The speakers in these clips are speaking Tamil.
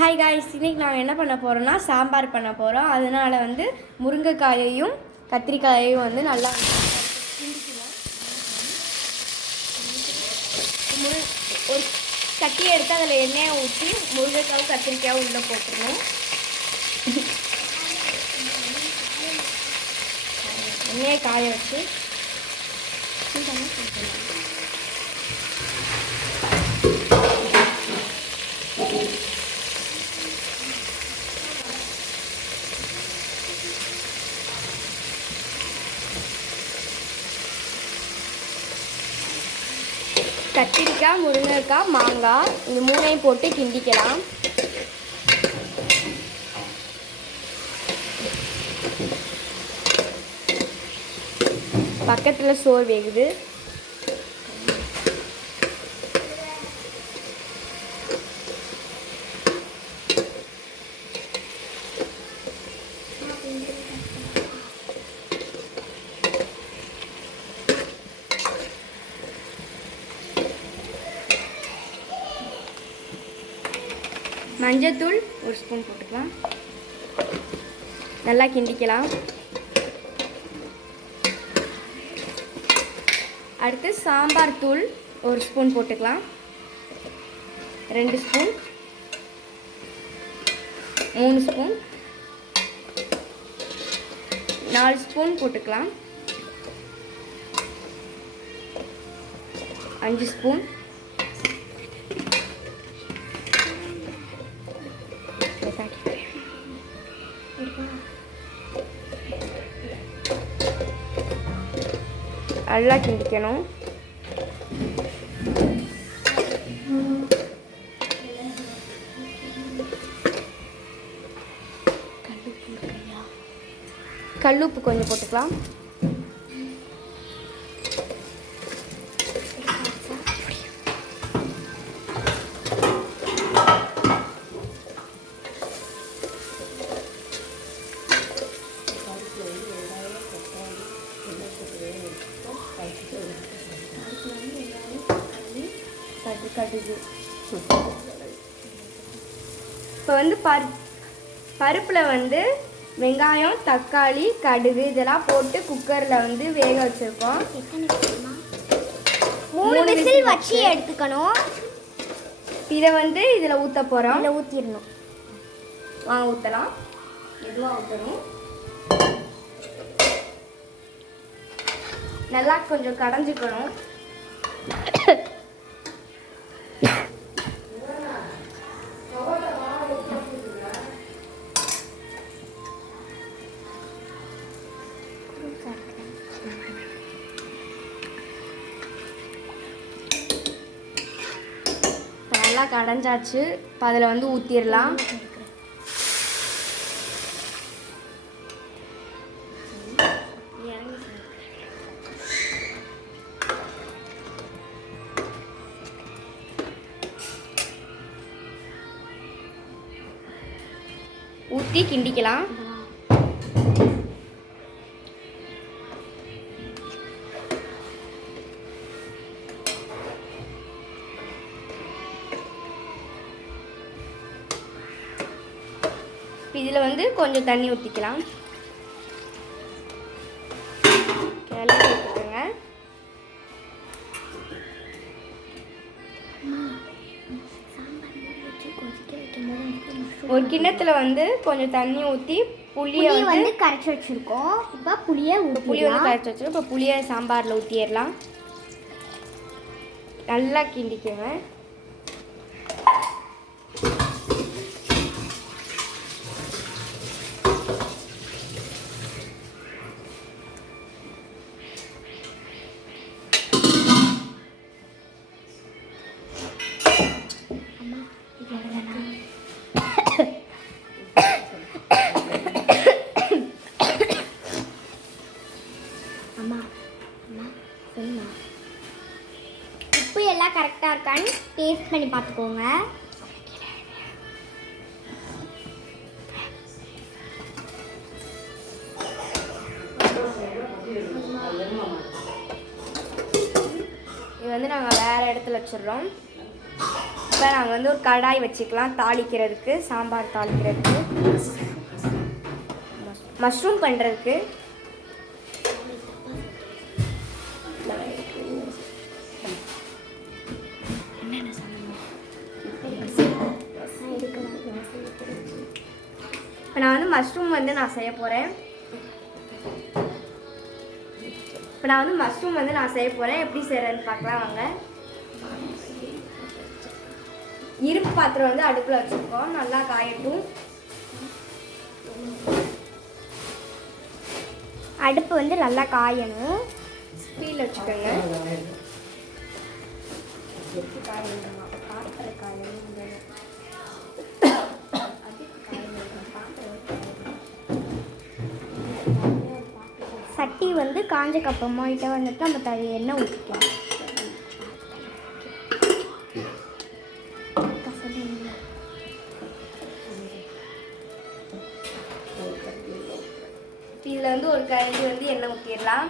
ஹாய் காய்ஸ், இன்றைக்கி நாங்கள் என்ன பண்ண போகிறோம்னா சாம்பார் பண்ண போகிறோம். அதனால் வந்து முருங்கைக்காயையும் கத்திரிக்காயையும் வந்து நல்லா கிண்டிக்குவோம். ஒரு சட்டியை எடுத்து அதில் எண்ணெயை ஊற்றி முருங்கைக்காயும் கத்திரிக்காயும் உள்ளே போட்டுருவோம். எண்ணெயை காய வச்சு கத்திரிக்காய், முருங்கைக்காய், மாங்காய் இந்த மூணையும் போட்டு கிண்டிக்கலாம். பக்கத்தில் சோறு வேகுது. மஞ்சத்தூள் ஒரு ஸ்பூன் போட்டுக்கலாம். நல்லா கிண்டிக்கலாம். அடுத்து சாம்பார் தூள் ஒரு ஸ்பூன் போட்டுக்கலாம். 2 ஸ்பூன், 3 ஸ்பூன், 4 ஸ்பூன் போட்டுக்கலாம். 5 ஸ்பூன், நல்லா கிண்டிக்கணும். கல்லுப்பு கொஞ்சம் போட்டுக்கலாம். கடுகு. இப்போ வந்து பருப்பில் வந்து வெங்காயம், தக்காளி, கடுகு இதெல்லாம் போட்டு குக்கரில் வந்து வேக வச்சுருக்கோம். 3 விசில் வச்சு எடுத்துக்கணும். இதை வந்து இதில் ஊற்ற போகிறோம். இதில் ஊற்றிடணும். வாங்க ஊற்றலாம். மெதுவாக ஊற்றணும். நல்லா கொஞ்சம் கடைஞ்சிக்கணும். நல்லா கடைஞ்சாச்சு. இப்போ அதில் வந்து ஊற்றிடலாம். ஊற்றி கிண்டிக்கலாம். இதில் வந்து கொஞ்சம் தண்ணி ஊற்றிக்கலாம். கிளறி ஊற்றிக்கோங்க. ஒரு கிண்ணத்தில் வந்து கொஞ்சம் தண்ணி ஊற்றி புளியை வந்து கரைச்சி வச்சுருக்கோம். இப்போ புளி வந்து கரைச்சி வச்சுருக்கோம். இப்போ புளியை சாம்பாரில் ஊற்றிடலாம். நல்லா கிண்டிக்கோங்க. உப்பு எல்லாம் கரெக்டாக இருக்கான்னு டேஸ்ட் பண்ணி பார்த்துக்கோங்க. இது வந்து நாங்கள் வேறு இடத்துல வச்சிடுறோம். இப்போ நாங்கள் வந்து ஒரு கடாய் வச்சுக்கலாம் தாளிக்கிறதுக்கு, சாம்பார் தாளிக்கிறதுக்கு, மஷ்ரூம் பண்ணுறதுக்கு. இப்போ நான் வந்து மஷ்ரூம் வந்து நான் செய்ய போகிறேன். எப்படி செய்கிறேன்னு பார்க்கலாம் வாங்க. இரும்பு பாத்திரம் வந்து அடுப்பில் வச்சுருக்கோம், நல்லா காயட்டும். அடுப்பு வந்து நல்லா காயணும். ஸ்பீடில் வச்சுக்கோங்க. சட்டி வந்து காஞ்சக்கு அப்புறமா கிட்ட வந்துட்டு நம்ம எண்ணெய் ஊற்றிக்கலாம். இதில் வந்து ஒரு கரண்டி வந்து எண்ணெய் ஊற்றிடலாம்.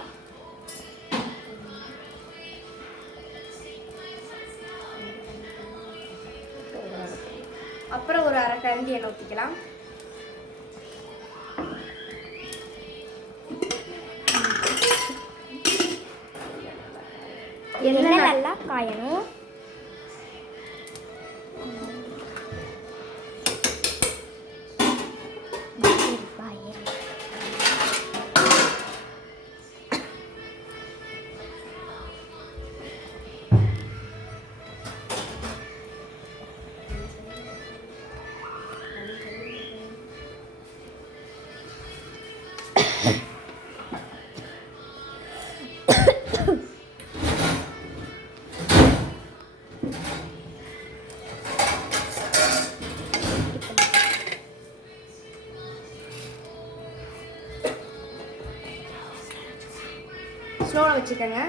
அப்புறம் ஒரு அரை கரண்டி எண்ணெய் ஊற்றிக்கலாம். எண்ணெய் நல்லா காயணும். ஸ்லோவில் வச்சுக்கோங்க.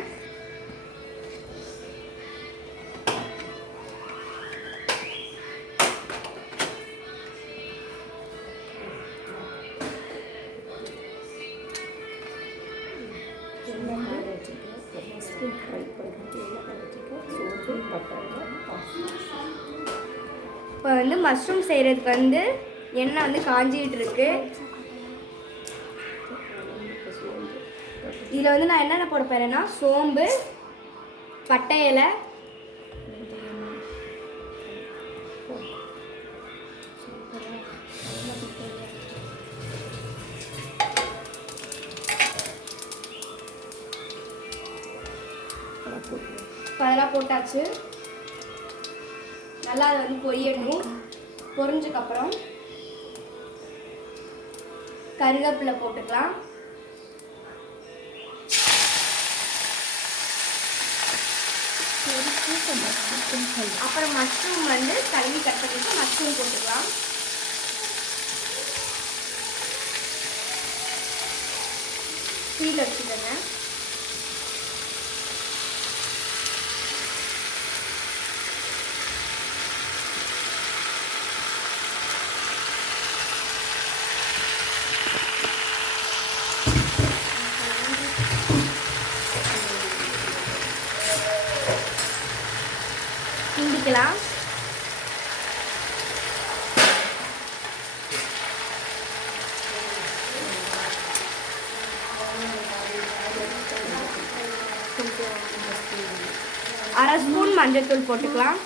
இப்போ வந்து மஷ்ரூம் செய்கிறதுக்கு வந்து எண்ணெய் வந்து காஞ்சிக்கிட்டு இருக்கு. இதில் வந்து நான் என்னென்ன போட போகிறேன்னா சோம்பு, பட்டை இலை, அதெல்லாம் போட்டாச்சு. நல்லா அதை வந்து பொரியணும். பொரிஞ்சதுக்கப்புறம் கருவேப்பிலை போட்டுக்கலாம். அப்புறம் மஷ்ரூம் வந்து கழுவி கட் பண்ணிட்டு மஷ்ரூம் போட்டுக்கலாம். ஸ்பீடில் வச்சுக்கோங்க. கிண்டிக்கலாம். அரை ஸ்பூன் மஞ்சள்தூள் போட்டுக்கலாம்.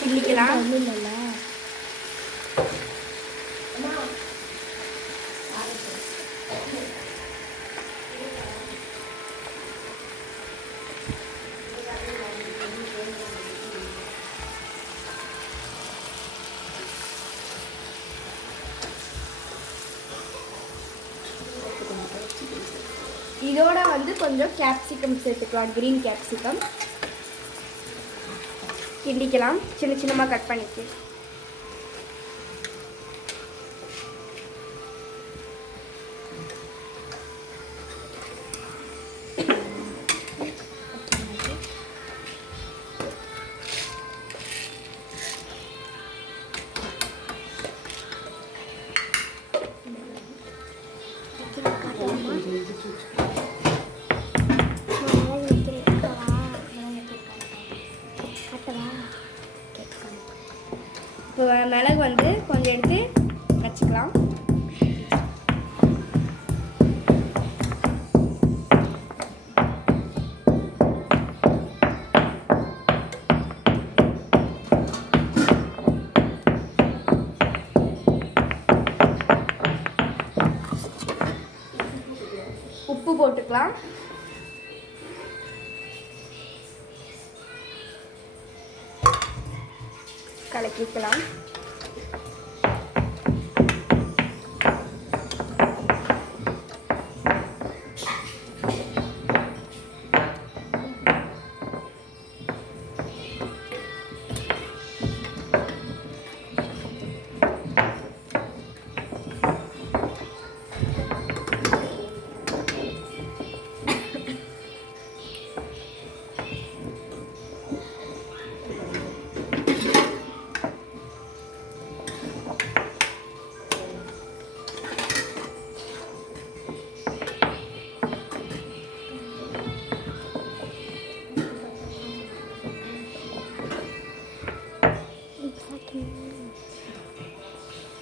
கிண்டிக்கலாம். இதோட வந்து கொஞ்சம் கேப்சிகம் சேர்த்துக்கலாம், கிரீன் கேப்சிகம். கிண்டிக்கலாம், சின்ன சின்னமாக கட் பண்ணிக்கு. வந்து கொஞ்சம் எடுத்து வச்சுக்கலாம். உப்பு போட்டுக்கலாம். கலக்கிக்கலாம்.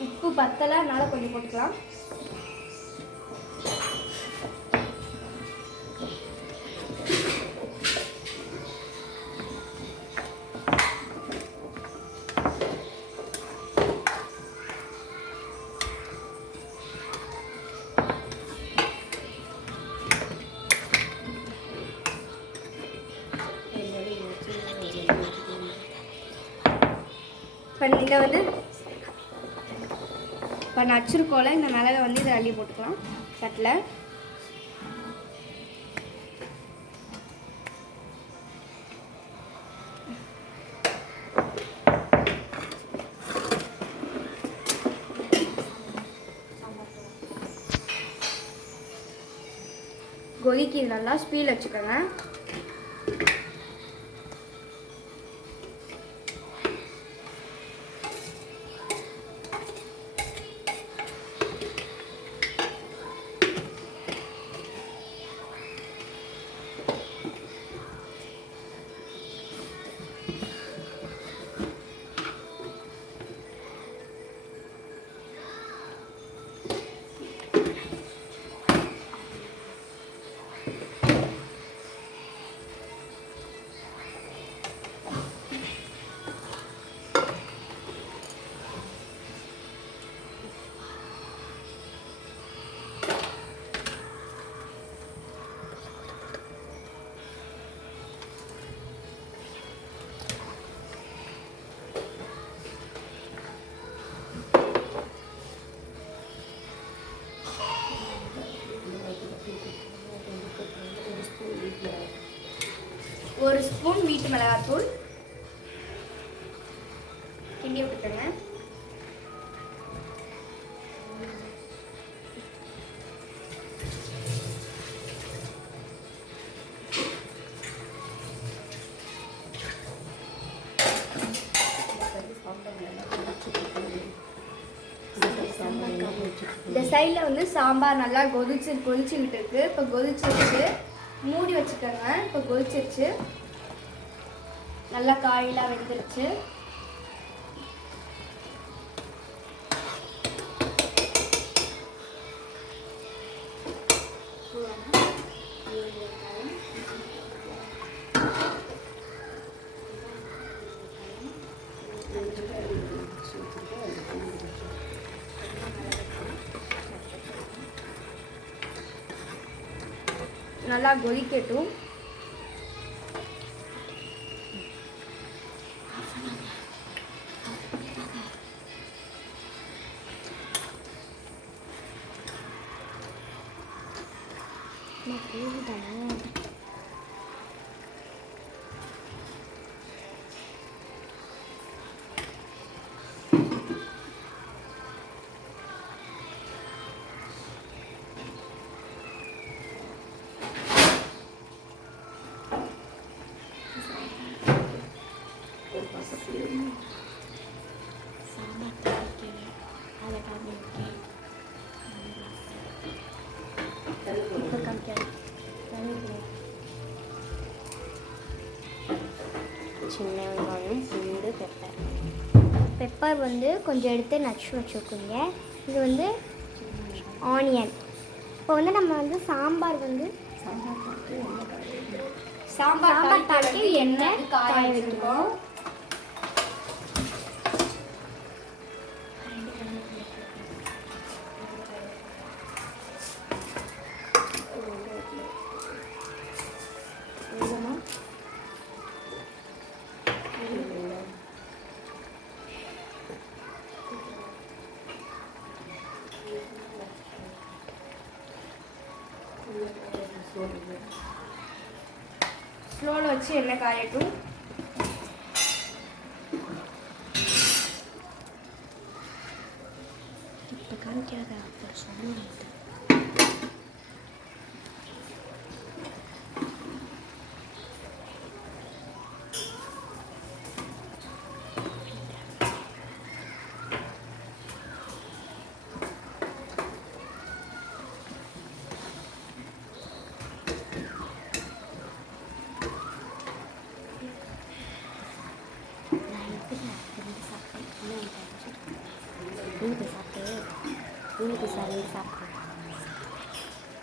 உப்பு பத்தலை, அதனால கொஞ்சம் போட்டுக்கலாம். இப்போ இதை வந்து இப்போ நச்சுருக்கோல இந்த மிளகை வந்து இதை அள்ளி போட்டுக்கலாம் தட்டில். கொதிக்கி நல்லா ஸ்பீடில் வச்சுக்கோங்க. ஒரு ஸ்பூன் வீட்டு மிளகாத்தூள் கிண்டி விட்டுக்கோங்க. இந்த சைடில் வந்து சாம்பார் நல்லா கொதிச்சுக்கிட்டு இருக்கு. இப்போ கொதிச்சிருச்சு, மூடி வச்சுக்கோங்க. இப்போ கொதிச்சிருச்சு, நல்லா காயெல்லாம் வெந்துருச்சு. நல்லா கொதிக்கட்டும். இப்போ பெப்பர் வந்து கொஞ்சம் எடுத்து நச்சு வச்சுக்கோங்க. இது வந்து ஆனியன். இப்போ வந்து நம்ம வந்து சாம்பார் வந்து சாம்பார் தாளிக்கு எண்ணெய் காய வைக்கணும். ஸ்லோவில் வச்சு எண்ணெய் காயட்டும். இப்போ காமிக்காத அப்புறம் சொல்லுங்க. சாப்பிட்டு சாப்பிட்டு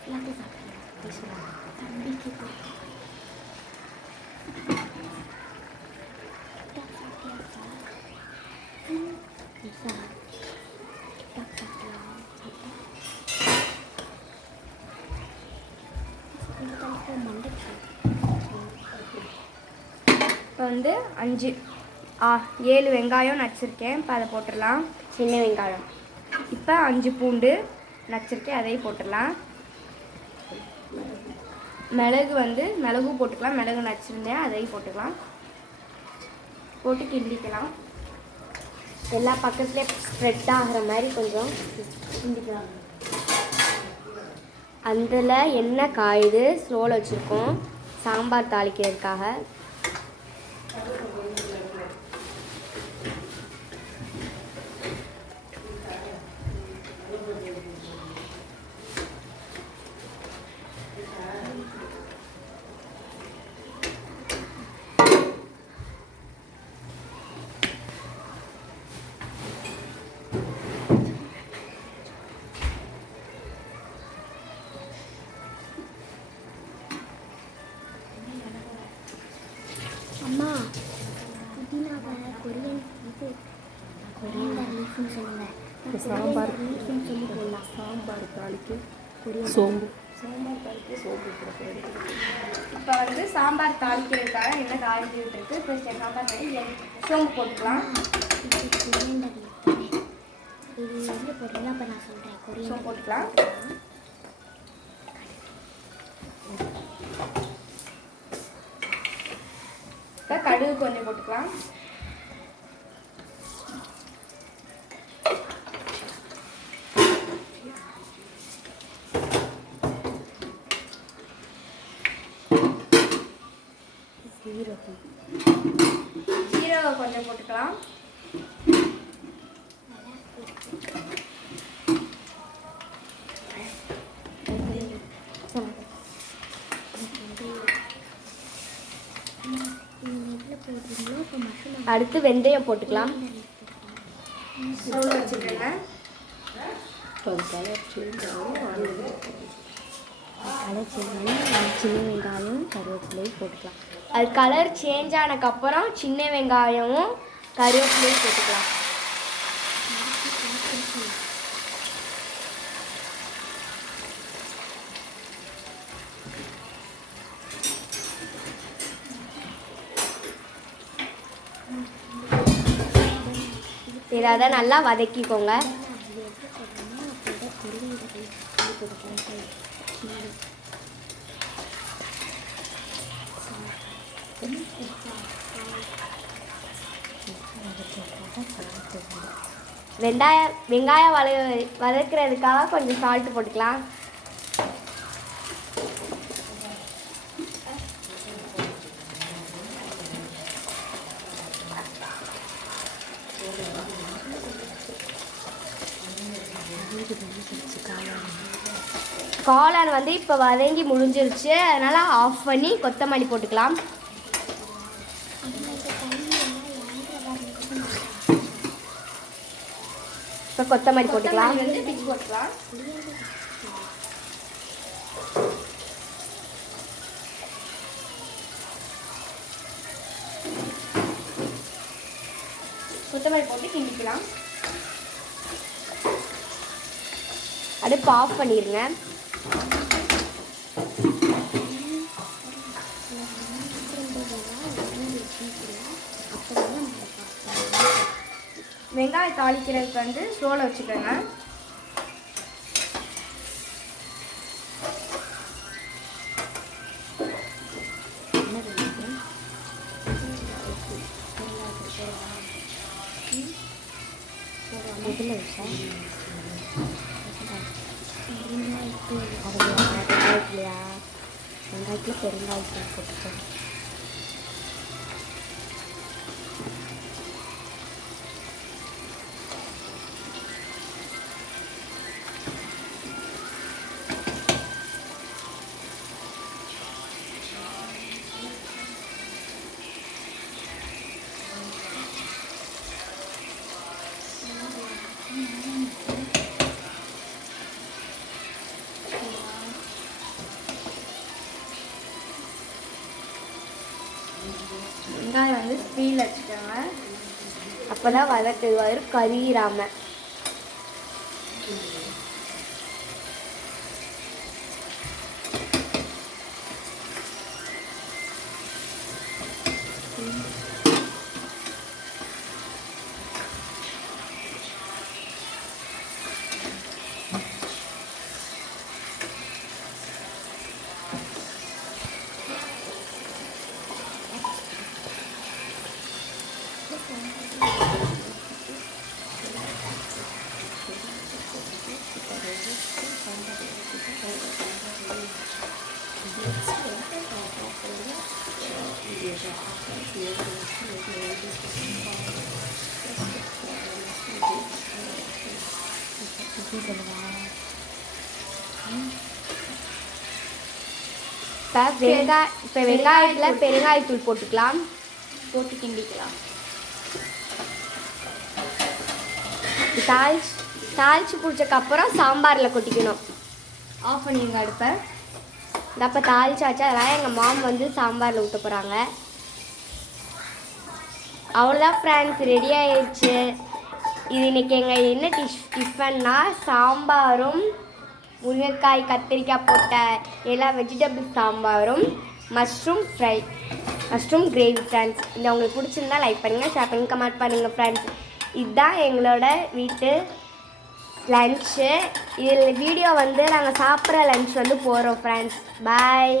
எல்லாத்தையும் சாப்பிட்டு தம்பிக்கு இப்போ வந்து 7 வெங்காயம் நச்சிருக்கேன். இப்போ அதை போட்டுடலாம். சின்ன வெங்காயம். இப்போ 5 பூண்டு நச்சிருக்கேன், அதையும் போட்டுடலாம். மிளகு போட்டுக்கலாம். மிளகு நச்சிருந்தேன், அதையும் போட்டுக்கலாம். போட்டு கிண்டிக்கலாம். எல்லா பக்கத்துலேயே ஸ்ப்ரெட் ஆகிற மாதிரி கொஞ்சம் கிண்டிக்கலாம். அதில் எண்ணெய் காயுது, ஸ்லோவில் வச்சுருக்கோம் சாம்பார் தாளிக்கிறதுக்காக. அம்மா புதினாவை கொரியண்டர் லீஃப்னு சொல்லுங்கள். சாம்பார் லீஃப்னு சொல்லி போடலாம். சாம்பார் தாளிக்கு சோம்பு. சாம்பார் தாளிக்கு சோம்பு போடுறது. இப்போ வந்து சாம்பார் தாளிக்கிறதுக்காக எண்ணெய் காய்ச்சிட்டு இருக்கு. இப்போ சாம்பார் தாளி சோம்பு போட்டுக்கலாம். கொரியண்டர் இது வந்து போடுறீங்களா? அப்போ நான் சொல்கிறேன். சோம்பு போட்டுக்கலாம். இப்போ கடுகு கொஞ்சம் போட்டுக்கலாம். ஜீரகம் கொஞ்சம் போட்டுக்கலாம். அடுத்து வெந்தயம் போட்டுக்கலாம். வச்சுருக்கேன். கலர் சேஞ்ச் சின்ன வெங்காயம் கருவேப்பிலையும் போட்டுக்கலாம். அது கலர் சேஞ்ச் ஆனதுக்கப்புறம் சின்ன வெங்காயமும் கருவேப்பிலையும் போட்டுக்கலாம். இதை நல்லா வதக்கிக்கோங்க. வெங்காயம் வதக்கிறதுக்காக கொஞ்சம் சால்ட் போட்டுக்கலாம். காளான் வந்து இப்போ வதங்கி முடிஞ்சிருச்சு. அதனால் ஆஃப் பண்ணி கொத்தமல்லி போட்டுக்கலாம். இப்போ கொத்தமல்லி போட்டுக்கலாம். கொத்தமல்லி வந்து பிச்சு போட்டுக்கலாம். கொத்தமல்லி போட்டு கிண்டிக்கலாம். அடுப்பு ஆஃப் பண்ணிடுங்க. வெங்காயம் தாளிக்கிறதுக்கு வந்து ஸ்லோவில் வச்சுக்கோங்க. வெங்காயத்தில் பெருங்காயத்தூள் போட்டுக்கோங்க. வெங்காயம் வந்து ஸ்பீடில் வச்சுக்கோங்க. அப்போ தான் வதக்கு வரும் கறியிராமல். இப்போ வெங்காயத்தில் பெருங்காயத்தூள் போட்டுக்கலாம். போட்டு கிண்டிக்கலாம். தாளிச்சு பிடிச்சக்கப்புறம் சாம்பாரில் கொட்டிக்கணும். ஆஃப் பண்ணிடுங்க அடுப்பை. அப்போ தாளிச்சாச்சு. அதனால் எங்கள் மாம் வந்து சாம்பாரில் ஊற்ற போகிறாங்க. அவ்வளோதான் ஃப்ரெண்ட்ஸ், ரெடி ஆயிடுச்சு. இது இன்றைக்கி எங்கள் என்ன டிஃபன்னா சாம்பாரும் முருங்கைக்காய் கத்திரிக்காய் போட்ட எல்லா வெஜிடபிள் சாம்பாரும் மஷ்ரூம் கிரேவி ஃப்ரெண்ட்ஸ். இந்த உங்களுக்கு பிடிச்சிருந்தா லைக் பண்ணுங்கள், ஷேர் பண்ணுங்கள், கமெண்ட் பண்ணுங்கள் ஃப்ரெண்ட்ஸ். இதுதான் எங்களோட வீட்டு லன்ச்சு. இதில் வீடியோ வந்து நாங்கள் சாப்பிட்ற லன்ச் வந்து போகிறோம் ஃப்ரெண்ட்ஸ். பாய்.